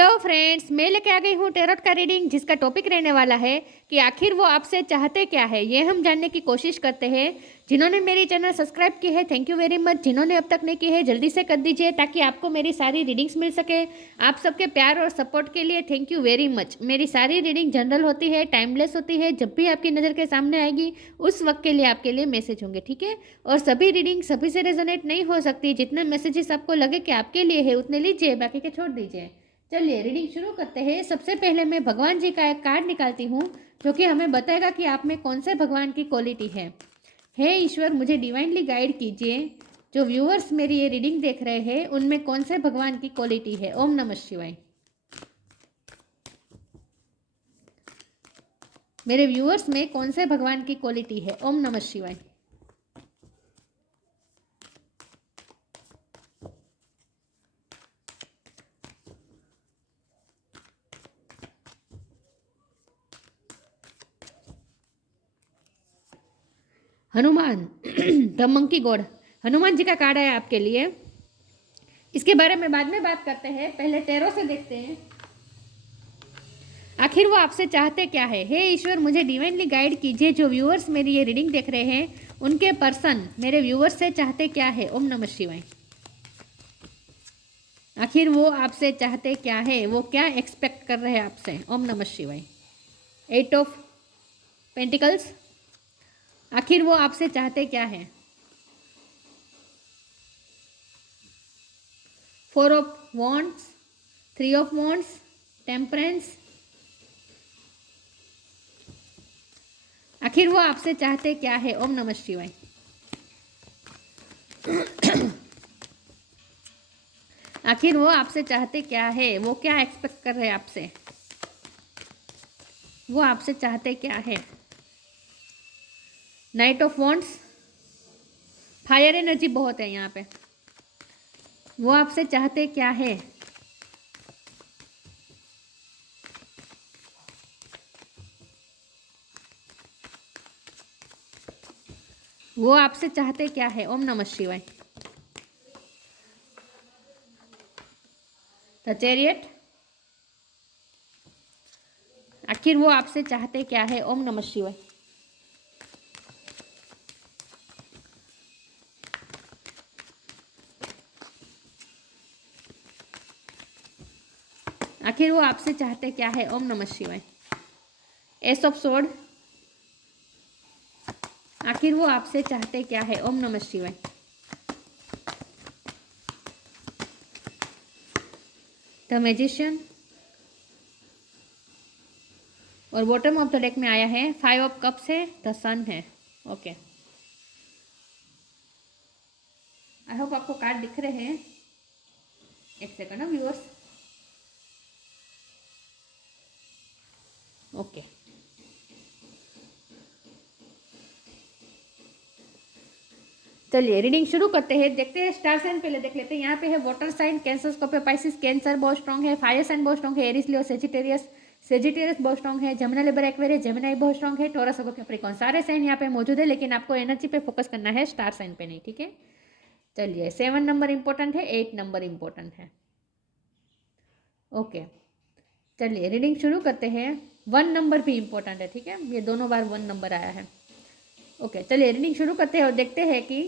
Hello friends, मैं लेके आ गई हूँ टेरोट का रीडिंग, जिसका टॉपिक रहने वाला है कि आखिर वो आपसे चाहते क्या है। ये हम जानने की कोशिश करते हैं। जिन्होंने मेरी चैनल सब्सक्राइब की है, थैंक यू वेरी मच। जिन्होंने अब तक नहीं की है, जल्दी से कर दीजिए ताकि आपको मेरी सारी रीडिंग्स मिल सके। आप सबके प्यार और सपोर्ट के लिए थैंक यू वेरी मच। मेरी सारी रीडिंग जनरल होती है, टाइमलेस होती है। जब भी आपकी नज़र के सामने आएगी उस वक्त के लिए आपके लिए मैसेज होंगे, ठीक है। और सभी रीडिंग सभी से रेजोनेट नहीं हो सकती। जितने मैसेजेस आपको लगे कि आपके लिए है उतने लीजिए, बाकी के छोड़ दीजिए। चलिए रीडिंग शुरू करते हैं। सबसे पहले मैं भगवान जी का एक कार्ड निकालती हूँ जो कि हमें बताएगा कि आप में कौन से भगवान की क्वालिटी है। हे ईश्वर, मुझे डिवाइनली गाइड कीजिए। जो व्यूअर्स मेरी ये रीडिंग देख रहे हैं उनमें कौन से भगवान की क्वालिटी है। ओम नमः शिवाय। मेरे व्यूअर्स में कौन से भगवान की क्वालिटी है। ओम नमः शिवाय। Hanuman the monkey god, Hanuman ji का कार्ड है आपके लिए। इसके बारे में बाद में बात करते हैं, पहले टैरो से देखते हैं आखिर वो आपसे चाहते क्या है। हे ईश्वर, मुझे डिवाइनली गाइड कीजिए। जो व्यूअर्स मेरी ये रीडिंग देख रहे हैं उनके पर्सन मेरे व्यूअर्स से चाहते क्या है। ओम नमः शिवाय। आखिर वो आपसे चाहते क्या है, वो क्या एक्सपेक्ट कर रहे हैं आपसे। ओम नमः शिवाय। 8 ऑफ पेंटिकल्स, आखिर वो आपसे चाहते क्या है। 4 of wands, 3 of wands, temperance, आखिर वो आपसे चाहते क्या है। ओम नमः शिवाय। आखिर वो आपसे चाहते क्या है, वो क्या एक्सपेक्ट कर रहे हैं आपसे, वो आपसे चाहते क्या है। Night of wands, fire energy बहुत है यहाँ पे। वो आपसे चाहते क्या है। वो आपसे चाहते क्या है। ओम नमः शिवाय। द चैरियट, आखिर वो आपसे चाहते क्या है। ओम नमः शिवाय। आखिर वो आपसे चाहते क्या है। ओम नमः शिवाय। एस ऑफ सोर्ड, आखिर वो आपसे चाहते क्या है। ओम नमः शिवाय। द मैजिशियन, और बॉटम ऑफ द डेक में आया है 5 ऑफ कप्स है, द सन है। ओके, आई होप आपको कार्ड दिख रहे हैं। एक सेकंड ना व्यूअर्स। ओके, चलिए रीडिंग शुरू करते हैं। देखते हैं स्टार साइन पहले देख लेते हैं। यहाँ पे है water sign, Cancer, Scorpio, Pisces. Cancer बहुत स्ट्रॉन्ग है। फायर साइन बहुत स्ट्रॉन्ग है। Aries, Leo, Sagittarius. सेजिटेरियस बहुत स्ट्रॉन्ग है। Gemini, Libre, Aquarius. जमुनाई बहुत स्ट्रॉन्ग है। टॉरस, कैप्रिकॉर्न, सारे साइन यहाँ पे मौजूद है, लेकिन आपको एनर्जी पे फोकस करना है, स्टार साइन पे नहीं, ठीक है। चलिए 7 नंबर इंपॉर्टेंट है, 8 नंबर इंपॉर्टेंट है। ओके, चलिए रीडिंग शुरू करते हैं। 1 नंबर भी इंपॉर्टेंट है, ठीक है। ये दोनों बार 1 नंबर आया है। ओके, चलिए रीडिंग शुरू करते हैं और देखते हैं कि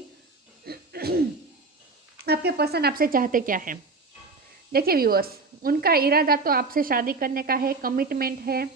आपके पर्सन आपसे चाहते क्या है। देखिए व्यूअर्स, उनका इरादा तो आपसे शादी करने का है, कमिटमेंट है।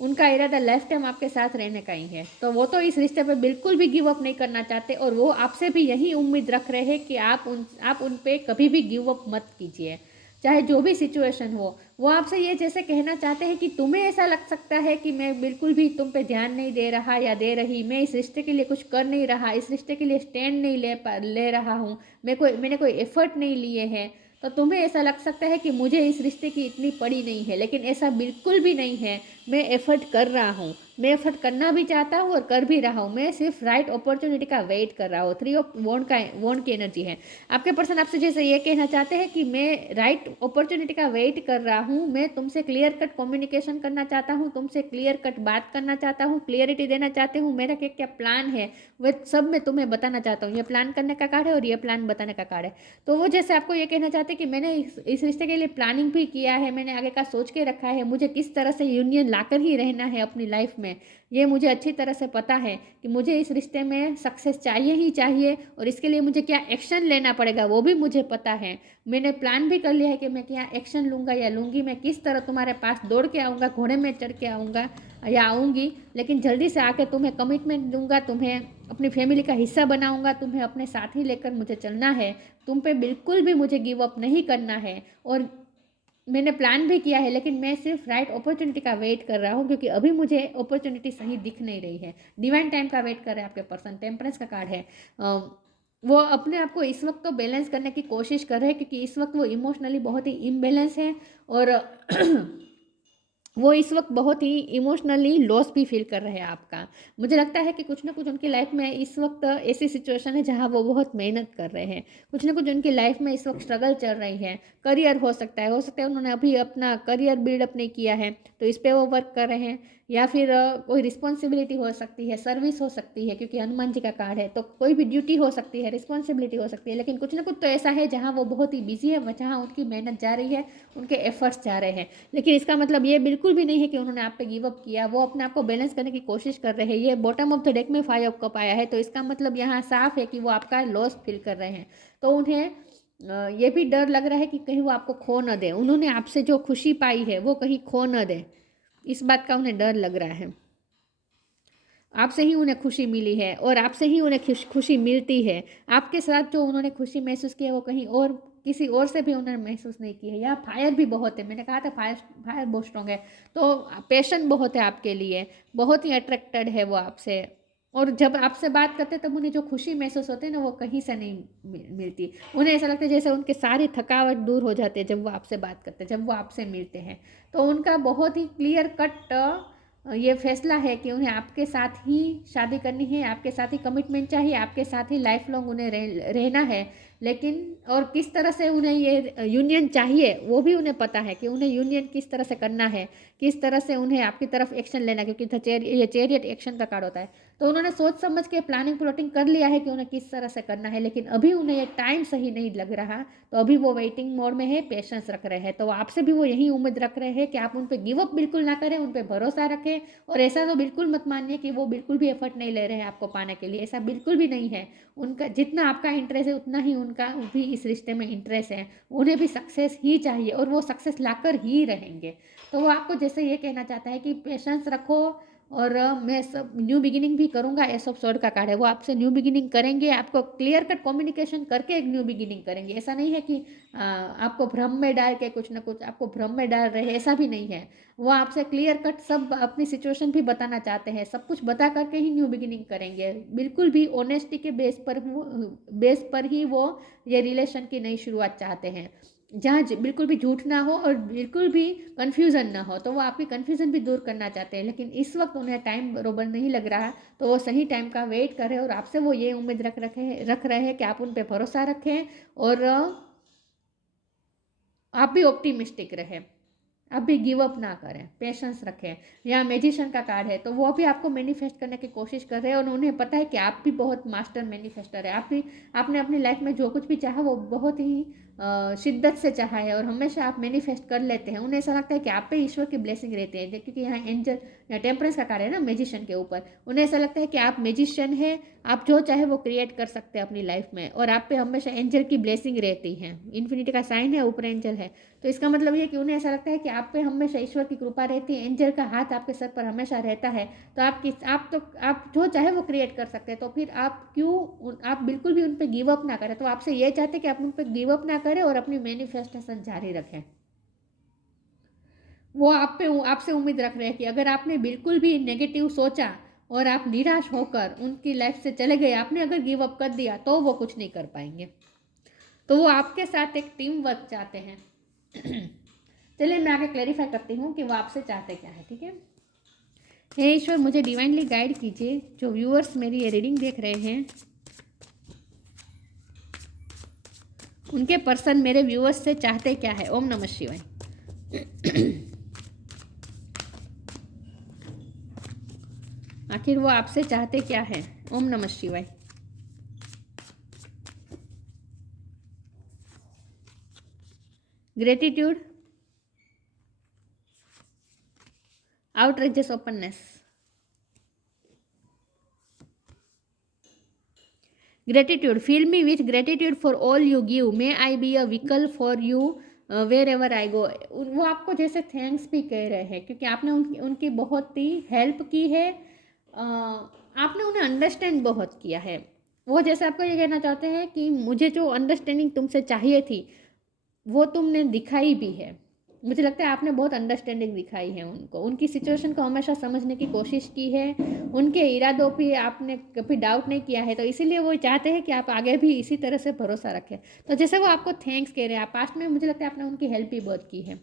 उनका इरादा लाइफ टाइम आपके साथ रहने का ही है। तो वो तो इस रिश्ते पे बिल्कुल भी गिव अप नहीं करना चाहते, और वो आपसे भी यही उम्मीद रख रहे हैं कि आप उन पे कभी भी गिव अप मत कीजिए, चाहे जो भी सिचुएशन हो। वो आपसे ये जैसे कहना चाहते हैं कि तुम्हें ऐसा लग सकता है कि मैं बिल्कुल भी तुम पे ध्यान नहीं दे रहा या दे रही, मैं इस रिश्ते के लिए कुछ कर नहीं रहा, इस रिश्ते के लिए स्टैंड नहीं ले रहा हूँ, मैंने कोई एफर्ट नहीं लिए हैं। तो तुम्हें ऐसा लग सकता है कि मुझे इस रिश्ते की इतनी पड़ी नहीं है, लेकिन ऐसा बिल्कुल भी नहीं है। मैं एफर्ट कर रहा हूँ, मैं एफर्ट करना भी चाहता हूँ और कर भी रहा हूँ, मैं सिर्फ राइट अपॉर्चुनिटी का वेट कर रहा हूँ। 3 ऑफ वॉन्ड की एनर्जी है। आपके पर्सन आपसे जैसे ये कहना चाहते हैं कि मैं राइट अपॉर्चुनिटी का वेट कर रहा हूँ, मैं तुमसे क्लियर कट कम्युनिकेशन करना चाहता हूँ, तुमसे क्लियर कट बात करना चाहता हूँ, क्लियरिटी देना चाहती हूँ, मेरा क्या क्या प्लान है वह सब मैं तुम्हें बताना चाहता हूँ। ये प्लान करने का कार्ड है और ये प्लान बताने का कार्ड है। तो वो जैसे आपको ये कहना चाहते हैं कि मैंने इस रिश्ते के लिए प्लानिंग भी किया है, मैंने आगे का सोच के रखा है, मुझे किस तरह से यूनियन लाकर ही रहना है अपनी लाइफ में, ये मुझे अच्छी तरह से पता है कि मुझे इस रिश्ते में सक्सेस चाहिए ही चाहिए और इसके लिए मुझे क्या एक्शन लेना पड़ेगा वो भी मुझे पता है। मैंने प्लान भी कर लिया है कि मैं क्या एक्शन लूँगा या लूँगी, मैं किस तरह तुम्हारे पास दौड़ के आऊँगा, घोड़े में चढ़ के आऊँगा या आऊँगी, लेकिन जल्दी से आके तुम्हें कमिटमेंट दूंगा, तुम्हें अपनी फैमिली का हिस्सा बनाऊंगा, तुम्हें अपने साथ ही लेकर मुझे चलना है, तुम पे बिल्कुल भी मुझे गिव अप नहीं करना है। और मैंने प्लान भी किया है, लेकिन मैं सिर्फ राइट अपॉर्चुनिटी का वेट कर रहा हूँ क्योंकि अभी मुझे अपॉर्चुनिटी सही दिख नहीं रही है। डिवाइन टाइम का वेट कर रहे हैं आपके पर्सन। टेम्परेंस का कार्ड है। वो अपने आप को इस वक्त तो बैलेंस करने की कोशिश कर रहे हैं क्योंकि इस वक्त वो इमोशनली बहुत ही इम्बेलेंस है और वो इस वक्त बहुत ही इमोशनली लॉस भी फील कर रहे हैं आपका। मुझे लगता है कि कुछ ना कुछ उनकी लाइफ में इस वक्त ऐसी सिचुएशन है जहाँ वो बहुत मेहनत कर रहे हैं, कुछ ना कुछ उनकी लाइफ में इस वक्त स्ट्रगल चल रही है। करियर हो सकता है उन्होंने अभी अपना करियर बिल्डअप नहीं किया है तो इस पर वो वर्क कर रहे हैं, या फिर कोई रिस्पॉन्सिबिलिटी हो सकती है, सर्विस हो सकती है क्योंकि हनुमान जी का कार्ड है तो कोई भी ड्यूटी हो सकती है, रिस्पॉन्सिबिलिटी हो सकती है, लेकिन कुछ ना कुछ तो ऐसा है जहाँ वो बहुत ही बिजी है, जहाँ उनकी मेहनत जा रही है, उनके एफर्ट्स जा रहे हैं। लेकिन इसका मतलब ये बिल्कुल भी नहीं है कि उन्होंने आप पे गिव अप किया, वो अपने आप को बैलेंस करने की कोशिश कर रहे हैं। ये बॉटम ऑफ द डेक में 5 ऑफ कप आया है तो इसका मतलब यहाँ साफ है कि वो आपका लॉस फील कर रहे हैं। तो उन्हें ये भी डर लग रहा है कि कहीं वो आपको खो न दे, उन्होंने आपसे जो खुशी पाई है वो कहीं खो न दे, इस बात का उन्हें डर लग रहा है। आपसे ही उन्हें खुशी मिली है और आपसे ही उन्हें खुशी मिलती है। आपके साथ जो उन्होंने खुशी महसूस की है वो कहीं और किसी और से भी उन्होंने महसूस नहीं की है। यहाँ फायर भी बहुत है, मैंने कहा था फायर फायर बहुत स्ट्रॉन्ग है, तो पैशन बहुत है आपके लिए, बहुत ही अट्रैक्टेड है वो आपसे। और जब आपसे बात करते तब उन्हें जो खुशी महसूस होती है ना वो कहीं से नहीं मिलती। उन्हें ऐसा लगता है जैसे उनके सारी थकावट दूर हो जाती है जब वो आपसे बात करते हैं, जब वो आपसे मिलते हैं। तो उनका बहुत ही क्लियर कट ये फैसला है कि उन्हें आपके साथ ही शादी करनी है, आपके साथ ही कमिटमेंट चाहिए, आपके साथ ही लाइफ लॉन्ग उन्हें रहना है। लेकिन और किस तरह से उन्हें ये यूनियन चाहिए वो भी उन्हें पता है कि उन्हें यूनियन किस तरह से करना है, किस तरह से उन्हें आपकी तरफ एक्शन लेना है, क्योंकि ये चैरियट एक्शन का कार्ड होता है। तो उन्होंने सोच समझ के प्लानिंग प्लॉटिंग कर लिया है कि उन्हें किस तरह से करना है, लेकिन अभी उन्हें ये टाइम सही नहीं लग रहा, तो अभी वो वेटिंग मोड में है, पेशेंस रख रहे हैं। तो आपसे भी वो यही उम्मीद रख रहे हैं कि आप उन पर गिव अप बिल्कुल ना करें, उन पर भरोसा रखें। और ऐसा तो बिल्कुल मत मानिए कि वो बिल्कुल भी एफर्ट नहीं ले रहे हैं आपको पाने के लिए, ऐसा बिल्कुल भी नहीं है। उनका जितना आपका इंटरेस्ट है उतना ही उनका भी इस रिश्ते में इंटरेस्ट है, उन्हें भी सक्सेस ही चाहिए और वो सक्सेस लाकर ही रहेंगे। तो वो आपको जैसे ये कहना चाहता है कि पेशेंस रखो और मैं सब न्यू बिगिनिंग भी करूँगा। एस ऑफ स्वॉर्ड का कार्ड है, वो आपसे न्यू बिगिनिंग करेंगे, आपको क्लियर कट कम्युनिकेशन करके एक न्यू बिगिनिंग करेंगे। ऐसा नहीं है कि आपको भ्रम में डाल के कुछ ना कुछ आपको भ्रम में डाल रहे हैं, ऐसा भी नहीं है। वो आपसे क्लियर कट सब अपनी सिचुएशन भी बताना चाहते हैं, सब कुछ बता करके ही न्यू बिगिनिंग करेंगे। बिल्कुल भी ऑनेस्टी के बेस पर ही वो ये रिलेशन की नई शुरुआत चाहते हैं, जहाँ बिल्कुल भी झूठ ना हो और बिल्कुल भी कन्फ्यूज़न ना हो। तो वो आपकी कन्फ्यूज़न भी दूर करना चाहते हैं, लेकिन इस वक्त उन्हें टाइम बरोबर नहीं लग रहा, तो वो सही टाइम का वेट करें और आपसे वो ये उम्मीद रख रहे हैं कि आप उन पर भरोसा रखें और आप भी ऑप्टिमिस्टिक रहें, आप भी गिव अप ना करें, पेशेंस रखें। यहाँ मैजिशियन का कार्ड है तो वो भी आपको मैनिफेस्ट करने की कोशिश कर रहे हैं और उन्हें पता है कि आप भी बहुत मास्टर मैनिफेस्टर है। आपने अपनी लाइफ में जो कुछ भी चाहा वो बहुत ही शिद्दत से चाहा है और हमेशा आप मैनिफेस्ट कर लेते हैं। उन्हें ऐसा लगता है कि आप पे ईश्वर की ब्लेसिंग रहती है, क्योंकि यहाँ एंजल या टेम्परेंस का कार्ड है ना मैजिशियन के ऊपर। उन्हें ऐसा लगता है कि आप मैजिशियन है, आप जो चाहे वो क्रिएट कर सकते हैं अपनी लाइफ में और आप पे हमेशा एंजल की ब्लेसिंग रहती है। इन्फिनिटी का साइन है, ऊपर एंजल है, तो इसका मतलब ये कि उन्हें ऐसा लगता है कि आप पे हमेशा ईश्वर की कृपा रहती है, एंजल का हाथ आपके सर पर हमेशा रहता है। तो आप जो चाहे वो क्रिएट कर सकते हैं। तो फिर आप बिल्कुल भी उन पर गिव अप ना करें। तो आपसे ये चाहते हैं कि आप उन पर गिव अप ना करें और अपनी मैनिफेस्टेशन जारी रखें। वो आपसे उम्मीद रख रहे हैं कि अगर आपने बिल्कुल भी नेगेटिव सोचा और आप निराश होकर उनकी लाइफ से चले गए, आपने अगर गिव अप कर दिया तो वो कुछ नहीं कर पाएंगे। तो वो आपके साथ एक टीम वर्क चाहते हैं। चलिए मैं आगे क्लैरिफाई करती हूँ कि वो आपसे चाहते क्या है, ठीक है। हे ईश्वर, मुझे डिवाइनली गाइड कीजिए। जो व्यूअर्स मेरी ये रीडिंग देख रहे हैं, उनके पर्सन मेरे व्यूअर्स से चाहते क्या है। ओम नमः शिवाय। आखिर वो आपसे चाहते क्या है। ओम नमः शिवाय। Gratitude, outrageous openness, gratitude, fill me with gratitude for all you give, may I be a vehicle for you wherever I go। वो आपको जैसे थैंक्स भी कह रहे हैं क्योंकि आपने उनकी बहुत ही हेल्प की है। आपने उन्हें अंडरस्टैंड बहुत किया है। वो जैसे आपको ये कहना चाहते हैं कि मुझे जो अंडरस्टैंडिंग तुमसे चाहिए थी वो तुमने दिखाई भी है। मुझे लगता है आपने बहुत अंडरस्टैंडिंग दिखाई है उनको, उनकी सिचुएशन को हमेशा समझने की कोशिश की है, उनके इरादों पे आपने कभी डाउट नहीं किया है। तो इसीलिए वो चाहते हैं कि आप आगे भी इसी तरह से भरोसा रखें। तो जैसे वो आपको थैंक्स कह रहे हैं, आप पास्ट में मुझे लगता है आपने उनकी हेल्प भी बहुत की है,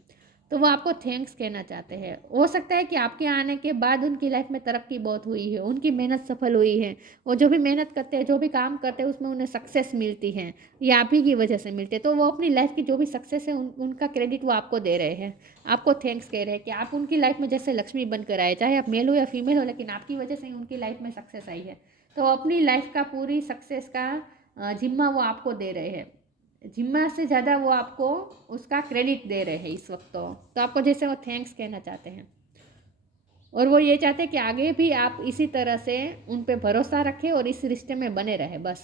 तो वो आपको थैंक्स कहना चाहते हैं। हो सकता है कि आपके आने के बाद उनकी लाइफ में तरक्की बहुत हुई है, उनकी मेहनत सफल हुई है। वो जो भी मेहनत करते हैं, जो भी काम करते हैं, उसमें उन्हें सक्सेस मिलती है, ये आप ही की वजह से मिलती है। तो वो अपनी लाइफ की जो भी सक्सेस है उनका क्रेडिट वो आपको दे रहे हैं, आपको थैंक्स कह रहे हैं कि आप उनकी लाइफ में जैसे लक्ष्मी बनकर आए, चाहे आप मेल हो या फीमेल हो, लेकिन आपकी वजह से ही उनकी लाइफ में सक्सेस आई है। तो अपनी लाइफ का पूरी सक्सेस का जिम्मा वो आपको दे रहे हैं। जिम्मा से ज़्यादा वो आपको उसका क्रेडिट दे रहे हैं इस वक्त। तो आपको जैसे वो थैंक्स कहना चाहते हैं, और वो ये चाहते हैं कि आगे भी आप इसी तरह से उन पे भरोसा रखें और इस रिश्ते में बने रहे बस।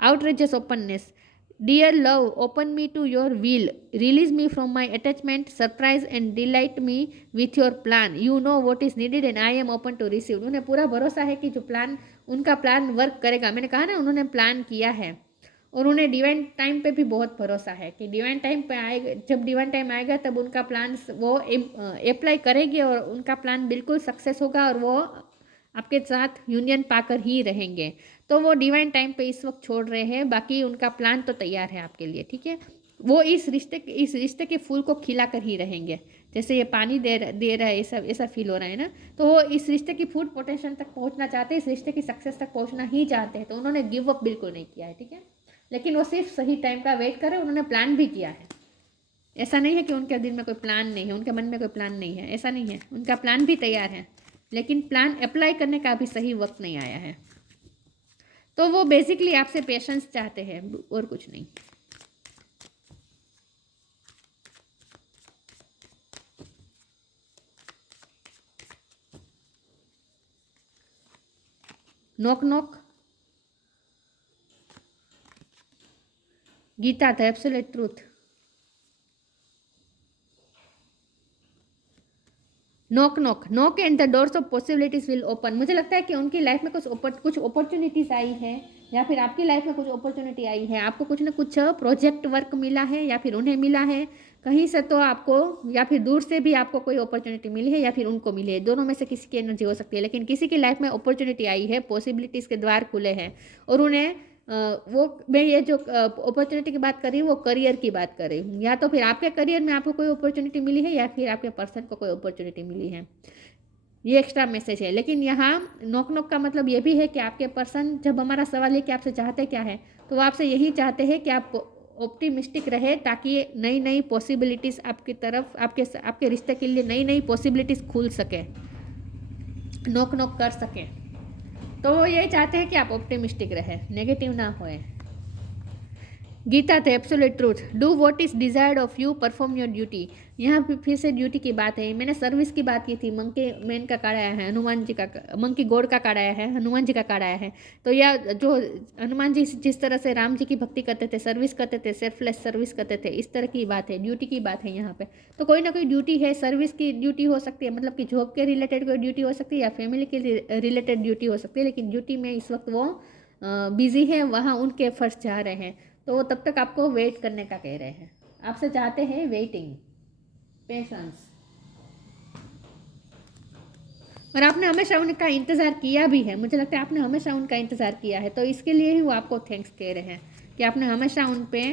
Outrageous openness, dear love, open me to your will, release me from my attachment, surprise and delight me with your plan, you know what is needed and I am open to receive. उन्हें पूरा भरोसा है कि जो plan, उनका plan work करेगा। मैंने कहा ना, उन्होंने प्लान किया है और उन्हें डिवाइन टाइम पे भी बहुत भरोसा है कि डिवाइन टाइम पे आएगा, जब डिवाइन टाइम आएगा तब उनका प्लान वो अप्लाई करेंगे और उनका प्लान बिल्कुल सक्सेस होगा और वो आपके साथ यूनियन पाकर ही रहेंगे। तो वो डिवाइन टाइम पे इस वक्त छोड़ रहे हैं, बाकी उनका प्लान तो तैयार है आपके लिए, ठीक है। वो इस रिश्ते के फूल को खिला कर ही रहेंगे, जैसे ये पानी दे रहा है, ऐसा फील हो रहा है ना। तो वो इस रिश्ते की फुल पोटेंशियल तक पहुंचना चाहते हैं, इस रिश्ते की सक्सेस तक पहुंचना ही चाहते हैं। तो उन्होंने गिव अप बिल्कुल नहीं किया है, ठीक है, लेकिन वो सिर्फ सही टाइम का वेट कर रहे हैं। उन्होंने प्लान भी किया है, ऐसा नहीं है कि उनके दिल में कोई प्लान नहीं है, उनके मन में कोई प्लान नहीं है, ऐसा नहीं है। उनका प्लान भी तैयार है, लेकिन प्लान अप्लाई करने का अभी सही वक्त नहीं आया है। तो वो बेसिकली आपसे पेशेंस चाहते हैं और कुछ नहीं। Knock knock, Gita the absolute truth, knock knock knock and the doors of possibilities will open. मुझे लगता है कि उनकी लाइफ में कुछ अपॉर्चुनिटीज आई है, या फिर आपकी लाइफ में कुछ अपॉर्चुनिटी आई है। आपको कुछ ना कुछ प्रोजेक्ट वर्क मिला है, या फिर उन्हें मिला है कहीं से, तो आपको, या फिर दूर से भी आपको कोई अपॉर्चुनिटी मिली है, या फिर उनको मिली है। दोनों में से किसी की एनर्जी हो सकती है, लेकिन किसी की लाइफ में अपॉर्चुनिटी आई है, पॉसिबिलिटीज़ के द्वार खुले हैं, और उन्हें वो, मैं ये जो अपॉर्चुनिटी की बात कर रही हूँ वो करियर की बात कर रही हूँ। या तो फिर आपके करियर में आपको कोई अपॉर्चुनिटी मिली है, या फिर आपके पर्सन को कोई अपॉर्चुनिटी मिली है। ये एक्स्ट्रा मैसेज है। लेकिन यहाँ नॉक नॉक का मतलब ये भी है कि आपके पर्सन, जब हमारा सवाल है कि आपसे चाहते क्या है, तो वो आपसे यही चाहते हैं कि आप ऑप्टिमिस्टिक रहे, ताकि नई नई पॉसिबिलिटीज़ आपकी तरफ, आपके रिश्ते के लिए नई नई पॉसिबिलिटीज़ खुल सके, नॉक नॉक कर सकें। तो वो ये चाहते हैं कि आप ऑप्टिमिस्टिक रहे, नेगेटिव ना होए। Gita the absolute truth, do what is desired of you, perform your duty. यहाँ फिर से ड्यूटी की बात है। मैंने सर्विस की बात की थी। मंकी मैन का कार्ड आया है, हनुमान जी का, मंकी गॉड का कार्ड आया है, हनुमान जी का कार्ड आया है। तो यह जो हनुमान जी जिस तरह से राम जी की भक्ति करते थे, सर्विस करते थे, सेल्फलेस सर्विस करते थे, इस तरह की बात है, ड्यूटी की बात है यहाँ पे। तो कोई ना कोई ड्यूटी है, सर्विस की ड्यूटी हो सकती है, मतलब कि जॉब के रिलेटेड कोई ड्यूटी हो सकती है, या फैमिली के रिलेटेड ड्यूटी हो सकती है। लेकिन ड्यूटी में इस वक्त वो बिजी है, वहाँ उनके एफर्ट्स जा रहे हैं। तो वो तब तक आपको वेट करने का कह रहे हैं, आपसे चाहते हैं वेटिंग, पेशेंस। और आपने हमेशा उनका इंतज़ार किया भी है, मुझे लगता है आपने हमेशा उनका इंतज़ार किया है। तो इसके लिए ही वो आपको थैंक्स कह रहे हैं कि आपने हमेशा उन पे,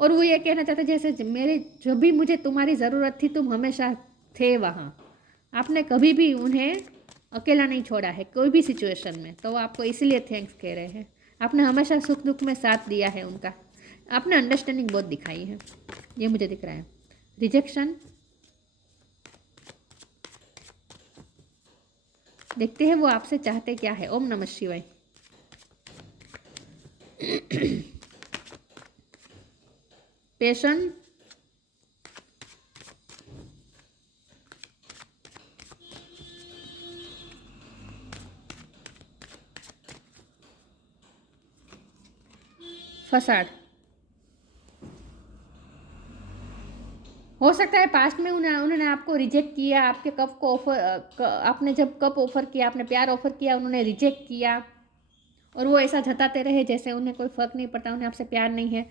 और वो ये कहना चाहते जैसे मेरे, जो भी मुझे तुम्हारी ज़रूरत थी तुम हमेशा थे वहाँ। आपने कभी भी उन्हें अकेला नहीं छोड़ा है कोई भी सिचुएशन में, तो वो आपको इसीलिए थैंक्स कह रहे हैं। आपने हमेशा सुख दुख में साथ दिया है उनका, आपने अंडरस्टैंडिंग बहुत दिखाई है, ये मुझे दिख रहा है। रिजेक्शन, देखते हैं वो आपसे चाहते क्या है। ओम नमः शिवाय। पैशन, फसाड, हो सकता है पास्ट में उन्होंने आपको रिजेक्ट किया, आपके कप को ऑफर, आपने जब कप ऑफर किया, आपने प्यार ऑफर किया, उन्होंने रिजेक्ट किया और वो ऐसा जताते रहे जैसे उन्हें कोई फ़र्क नहीं पड़ता, उन्हें आपसे प्यार नहीं है।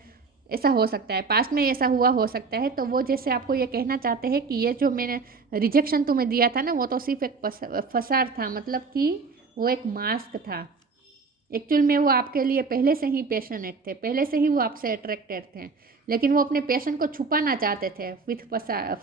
ऐसा हो सकता है, पास्ट में ऐसा हुआ हो सकता है। तो वो जैसे आपको ये कहना चाहते हैं कि ये जो मैंने रिजेक्शन तुम्हें दिया था ना, वो तो सिर्फ एक फसाद था, मतलब कि वो एक मास्क था। एक्चुअल में वो आपके लिए पहले से ही पैशनेट थे, पहले से ही वो आपसे अट्रैक्टेड थे, लेकिन वो अपने पैशन को छुपाना चाहते थे विथ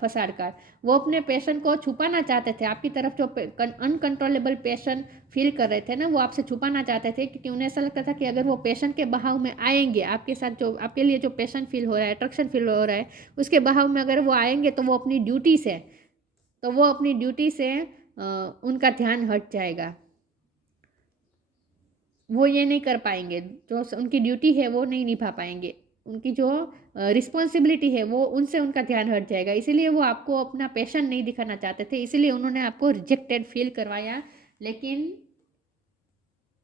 फसाड कर। वो अपने पैशन को छुपाना चाहते थे, आपकी तरफ जो अनकंट्रोलेबल पैशन फील कर रहे थे ना, वो आपसे छुपाना चाहते थे, क्योंकि उन्हें ऐसा लगता था कि अगर वो पैशन के बहाव में आएंगे, आपके साथ जो आपके लिए जो पैशन फील हो रहा है, अट्रैक्शन फील हो रहा है, उसके बहाव में अगर वो आएंगे तो वो अपनी ड्यूटी से उनका ध्यान हट जाएगा। वो ये नहीं कर पाएंगे, जो उनकी ड्यूटी है वो नहीं निभा पाएंगे, उनकी जो रिस्पॉन्सिबिलिटी है वो उनसे उनका ध्यान हट जाएगा। इसीलिए वो आपको अपना पैशन नहीं दिखाना चाहते थे, इसीलिए उन्होंने आपको रिजेक्टेड फील करवाया। लेकिन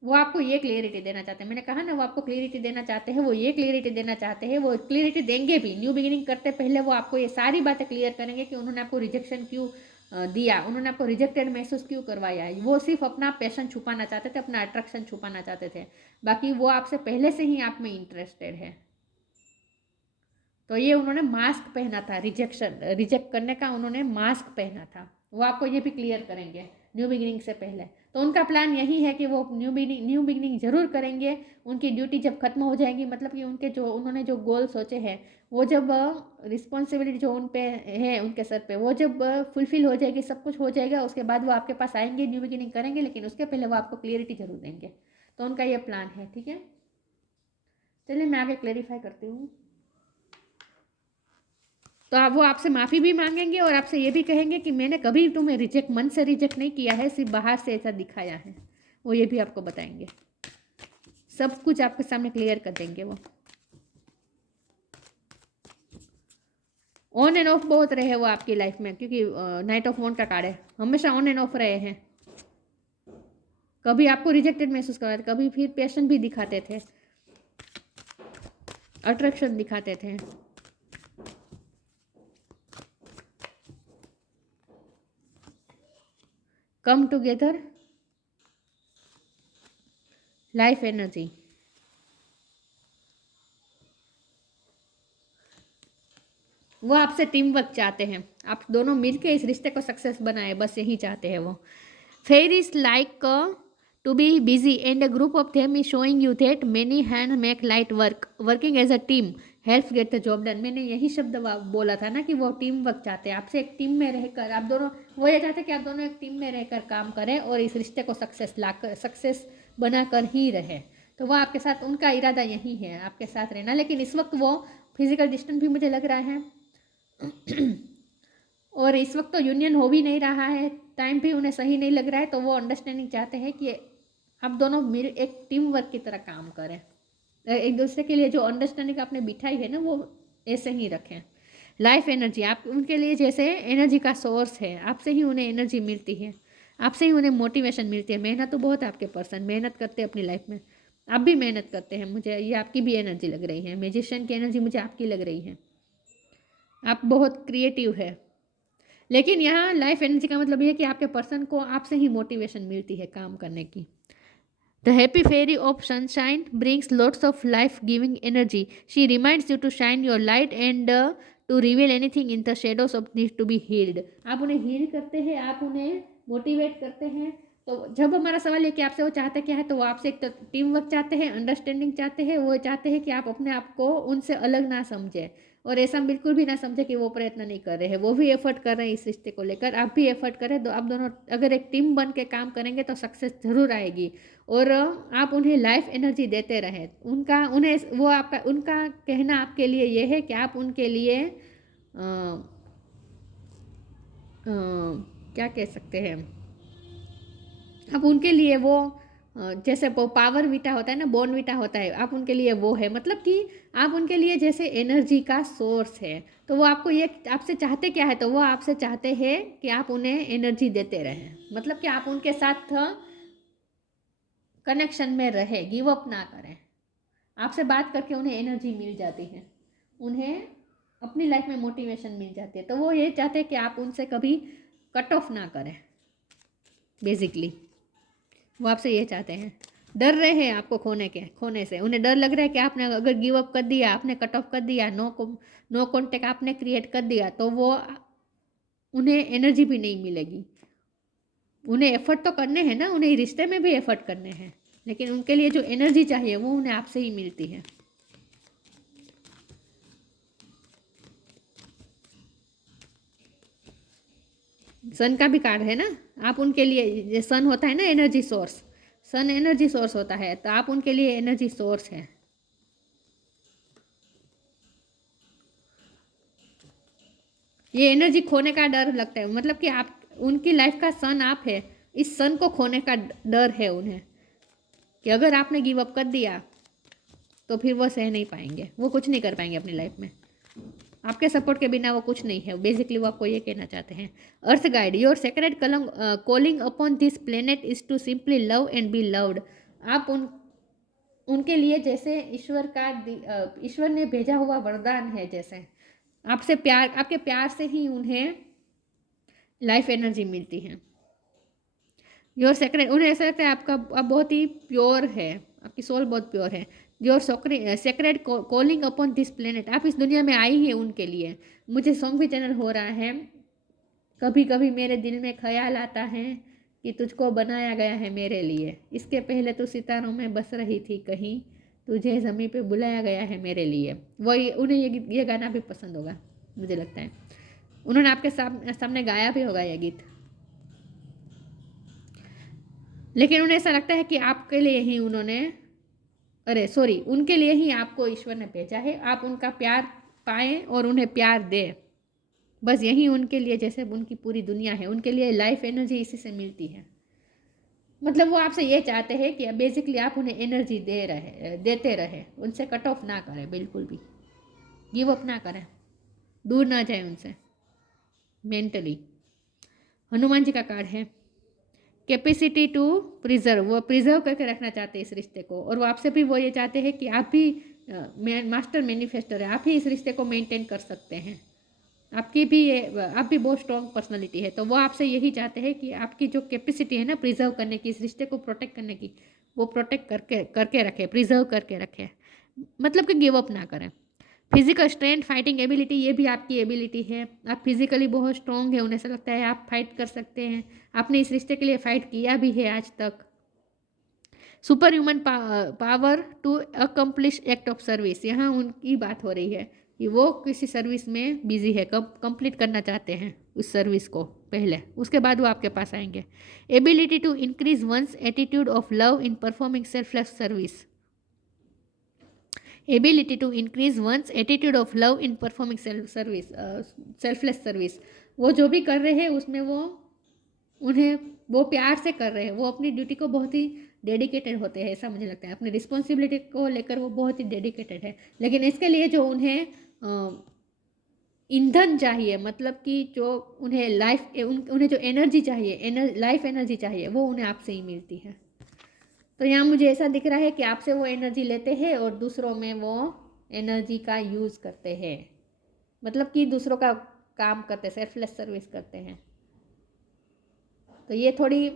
वो आपको ये क्लियरिटी देना चाहते हैं, मैंने कहा ना वो आपको क्लियरिटी देना चाहते हैं, वो ये क्लियरिटी देना चाहते हैं, वो क्लियरिटी देंगे भी। न्यू बिगिनिंग करते पहले वो आपको ये सारी बातें क्लियर करेंगे कि उन्होंने आपको रिजेक्शन क्यों दिया, उन्होंने आपको रिजेक्टेड महसूस क्यों करवाया। वो सिर्फ अपना पैशन छुपाना चाहते थे, अपना अट्रैक्शन छुपाना चाहते थे, बाकी वो आपसे पहले से ही आप में इंटरेस्टेड है। तो ये उन्होंने मास्क पहना था, रिजेक्ट करने का उन्होंने मास्क पहना था, वो आपको ये भी क्लियर करेंगे न्यू बिगिनिंग से पहले। तो उनका प्लान यही है कि वो न्यू बिगिनिंग जरूर करेंगे। उनकी ड्यूटी जब खत्म हो जाएगी, मतलब कि उन्होंने जो गोल सोचे हैं, वो जब रिस्पॉन्सिबिलिटी जो उन पे है, उनके सर पे, वो जब फुलफिल हो जाएगी, सब कुछ हो जाएगा, उसके बाद वो आपके पास आएंगे, न्यू बिगिनिंग करेंगे, लेकिन उसके पहले वो आपको क्लियरिटी जरूर देंगे। तो उनका ये प्लान है, ठीक है। चलिए मैं आगे क्लेरिफाई करती हूँ। तो वो आपसे माफ़ी भी मांगेंगे और आपसे ये भी कहेंगे कि मैंने कभी तुम्हें मन से रिजेक्ट नहीं किया है, सिर्फ बाहर से ऐसा दिखाया है। वो ये भी आपको बताएंगे, सब कुछ आपके सामने क्लियर कर देंगे वो। ऑन एंड ऑफ बहुत रहे वो आपकी लाइफ में, क्योंकि नाइट ऑफ वॉन्ड का कार्ड है, हमेशा ऑन एंड ऑफ रहे हैं। कभी आपको रिजेक्टेड महसूस करवाते, कभी फिर पैशन भी दिखाते थे, अट्रैक्शन दिखाते थे। कम टुगेदर, लाइफ एनर्जी, वो आपसे टीम वर्क चाहते हैं, आप दोनों मिलकर इस रिश्ते को सक्सेस बनाए, बस यही चाहते हैं वो। Fair is like to be busy and a group of them is showing you that many hand make light work, working as a team help get the job done. मैंने यही शब्द बोला था ना कि वो टीम वर्क चाहते हैं, आपसे एक टीम में रहकर आप दोनों, वो ये चाहते हैं कि आप दोनों एक टीम में रहकर काम करें और इस रिश्ते को सक्सेस बनाकर ही रहे। तो वो आपके साथ, उनका इरादा यही है आपके साथ रहना। लेकिन इस वक्त वो फिजिकल डिस्टेंस भी मुझे लग रहा है और इस वक्त तो यूनियन हो भी नहीं रहा है, टाइम भी उन्हें सही नहीं लग रहा है। तो वो अंडरस्टैंडिंग चाहते हैं कि आप दोनों मिल एक टीम वर्क की तरह काम करें, एक दूसरे के लिए जो अंडरस्टैंडिंग आपने बिठाई है ना, वो ऐसे ही रखें। लाइफ एनर्जी, आप उनके लिए जैसे एनर्जी का सोर्स है, आपसे ही उन्हें एनर्जी मिलती है, आपसे ही उन्हें मोटिवेशन मिलती है। मेहनत तो बहुत आपके पर्सन मेहनत करते हैं अपनी लाइफ में, आप भी मेहनत करते हैं, मुझे ये आपकी भी एनर्जी लग रही है, मैजिशियन की एनर्जी मुझे आपकी लग रही है, आप बहुत क्रिएटिव है। लेकिन यहाँ लाइफ एनर्जी का मतलब ये है कि आपके पर्सन को आपसे ही मोटिवेशन मिलती है काम करने की। The happy fairy of sunshine brings lots of life-giving energy. She reminds you to shine your light and to reveal anything in the shadows of need to be healed. आप उन्हें heal करते हैं, आप उन्हें मोटिवेट करते हैं। तो जब हमारा सवाल है कि आपसे वो चाहते क्या है, तो वो आपसे एक तो टीम वर्क चाहते हैं, अंडरस्टैंडिंग चाहते हैं, वो चाहते हैं कि आप अपने आप को उनसे अलग ना समझें, और ऐसा बिल्कुल भी ना समझे कि वो प्रयत्न नहीं कर रहे हैं, वो भी एफर्ट कर रहे हैं इस रिश्ते को लेकर, आप भी एफर्ट करें, तो आप दोनों अगर एक टीम बन के काम करेंगे तो सक्सेस जरूर आएगी। और आप उन्हें लाइफ एनर्जी देते रहें, उनका उन्हें वो आपका उनका कहना आपके लिए ये है कि आप उनके लिए क्या कह सकते हैं, आप उनके लिए वो जैसे वो पावर वीटा होता है ना, बॉर्न वीटा होता है, आप उनके लिए वो है, मतलब कि आप उनके लिए जैसे एनर्जी का सोर्स है। तो वो आपको ये आपसे चाहते क्या है, तो वो आपसे चाहते हैं कि आप उन्हें एनर्जी देते रहें, मतलब कि आप उनके साथ कनेक्शन में रहे, गिव अप ना करें। आपसे बात करके उन्हें एनर्जी मिल जाती है, उन्हें अपनी लाइफ में मोटिवेशन मिल जाती है, तो वो ये चाहते हैं कि आप उनसे कभी कट ऑफ ना करें। बेसिकली वो आपसे ये चाहते हैं, डर रहे हैं आपको खोने से, उन्हें डर लग रहा है कि आपने अगर गिव अप कर दिया, आपने कट ऑफ कर दिया, नो कॉन्टेक्ट आपने क्रिएट कर दिया, तो वो उन्हें एनर्जी भी नहीं मिलेगी। उन्हें एफर्ट तो करने हैं ना, उन्हें रिश्ते में भी एफर्ट करने हैं, लेकिन उनके लिए जो एनर्जी चाहिए वो उन्हें आपसे ही मिलती है। सन का भी कार्ड है ना, आप उनके लिए, सन होता है ना energy source, sun energy source होता है, तो आप उनके लिए एनर्जी सोर्स है। ये एनर्जी खोने का डर लगता है, मतलब कि आप उनकी लाइफ का सन आप है, इस सन को खोने का डर है उन्हें, कि अगर आपने गिव अप कर दिया तो फिर वो सह नहीं पाएंगे, वो कुछ नहीं कर पाएंगे अपनी लाइफ में, आपके सपोर्ट के बिना वो कुछ नहीं है। बेसिकली वो आपको ये कहना चाहते हैं। Earth guide, your secret calling upon this planet is to simply love and be loved. आप उनके लिए जैसे ईश्वर ने भेजा हुआ वरदान है, जैसे आपसे प्यार, आपके प्यार से ही उन्हें लाइफ एनर्जी मिलती है। योर सेक्रेट, उन्हें ऐसा लगता है आपका आप बहुत ही प्योर है, आपकी सोल बहुत प्योर है। Your secret calling upon this planet, आप इस दुनिया में आई है उनके लिए। मुझे सॉन्ग भी चैनल हो रहा है, कभी कभी मेरे दिल में ख्याल आता है कि तुझको बनाया गया है मेरे लिए, इसके पहले तो सितारों में बस रही थी कहीं, तुझे ज़मीं पे बुलाया गया है मेरे लिए। वही उन्हें ये गाना भी पसंद होगा, मुझे लगता है उन्होंने आपके सामने गाया भी होगा ये गीत, लेकिन उन्हें ऐसा लगता है कि आपके लिए ही उनके लिए ही आपको ईश्वर ने भेजा है, आप उनका प्यार पाएं और उन्हें प्यार दें, बस यही उनके लिए, जैसे उनकी पूरी दुनिया है, उनके लिए लाइफ एनर्जी इसी से मिलती है। मतलब वो आपसे ये चाहते हैं कि बेसिकली आप उन्हें एनर्जी देते रहे, उनसे कट ऑफ ना करें, बिल्कुल भी गिव अप ना करें, दूर ना जाए उनसे मेंटली। हनुमान जी का कार्ड है, कैपेसिटी टू प्रिजर्व, वो प्रिजर्व करके रखना चाहते हैं इस रिश्ते को, और वो आपसे भी वो ये चाहते हैं कि आप भी मास्टर मैनिफेस्टर है, आप ही इस रिश्ते को मेंटेन कर सकते हैं, आप भी बहुत स्ट्रॉन्ग पर्सनालिटी है, तो वो आपसे यही चाहते हैं कि आपकी जो कैपेसिटी है ना प्रिजर्व करने की, इस रिश्ते को प्रोटेक्ट करने की, वो प्रोटेक्ट करके रखे, प्रिजर्व करके रखे, मतलब कि गिव अप ना करें। फिजिकल स्ट्रेंथ, फाइटिंग एबिलिटी, ये भी आपकी एबिलिटी है, आप फिजिकली बहुत स्ट्रॉन्ग है, उन्हें ऐसा लगता है आप फाइट कर सकते हैं, आपने इस रिश्ते के लिए फाइट किया भी है आज तक। Super human power to accomplish act of service, यहाँ उनकी बात हो रही है कि वो किसी सर्विस में बिजी है, कब कंप्लीट करना चाहते हैं उस सर्विस को पहले, उसके बाद वो आपके पास आएंगे। Ability to increase one's attitude of love in performing selfless service, ability to increase one's attitude of love in performing selfless service, वो जो भी कर रहे हैं उसमें वो प्यार से कर रहे हैं, वो अपनी ड्यूटी को बहुत ही डेडिकेटेड होते हैं, ऐसा मुझे लगता है, अपनी रिस्पॉन्सिबिलिटी को लेकर वो बहुत ही डेडिकेटेड है। लेकिन इसके लिए जो उन्हें ईंधन चाहिए, मतलब कि जो उन्हें जो एनर्जी चाहिए, लाइफ एनर्जी चाहिए, वो उन्हें आपसे ही मिलती है। तो यहाँ मुझे ऐसा दिख रहा है कि आपसे वो एनर्जी लेते हैं और दूसरों में वो एनर्जी का यूज़ करते हैं, मतलब कि दूसरों का काम करते, सेल्फलेस सर्विस करते हैं। तो ये थोड़ी,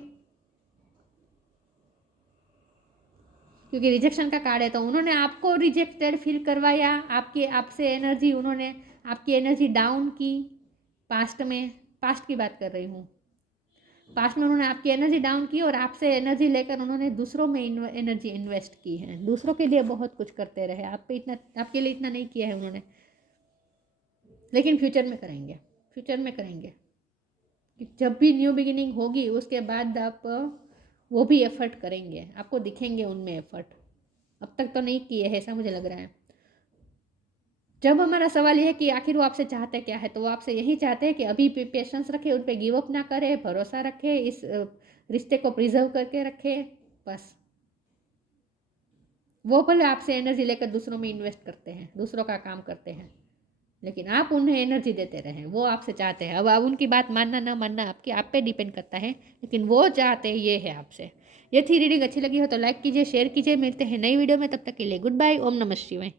क्योंकि रिजेक्शन का कार्ड है, तो उन्होंने आपको रिजेक्टेड फील करवाया, आपसे एनर्जी, उन्होंने आपकी एनर्जी डाउन की, पास्ट की बात कर रही हूँ, पास्ट में उन्होंने आपकी एनर्जी डाउन की और आपसे एनर्जी लेकर उन्होंने दूसरों में एनर्जी इन्वेस्ट की है, दूसरों के लिए बहुत कुछ करते रहे, आपके लिए इतना नहीं किया है उन्होंने। लेकिन फ्यूचर में करेंगे, फ्यूचर में करेंगे। कि जब भी न्यू बिगिनिंग होगी उसके बाद आप वो भी एफर्ट करेंगे, आपको दिखेंगे उनमें एफर्ट। अब तक तो नहीं किए हैं ऐसा मुझे लग रहा है। जब हमारा सवाल यह है कि आखिर वो आपसे चाहते क्या है, तो वो आपसे यही चाहते हैं कि अभी भी पेशेंस रखे, उन पर गिव अप ना करे, भरोसा रखे, इस रिश्ते को प्रिजर्व करके रखे, बस। वो भले आपसे एनर्जी लेकर दूसरों में इन्वेस्ट करते हैं, दूसरों का काम करते हैं, लेकिन आप उन्हें एनर्जी देते रहें, वो आपसे चाहते हैं। अब आप उनकी बात मानना ना मानना आपकी आप पे डिपेंड करता है, लेकिन वो चाहते हैं ये है आपसे। ये थी रीडिंग, अच्छी लगी हो तो लाइक कीजिए, शेयर कीजिए। मिलते हैं नई वीडियो में, तब तक के लिए गुड बाय। ओम नमः शिवाय।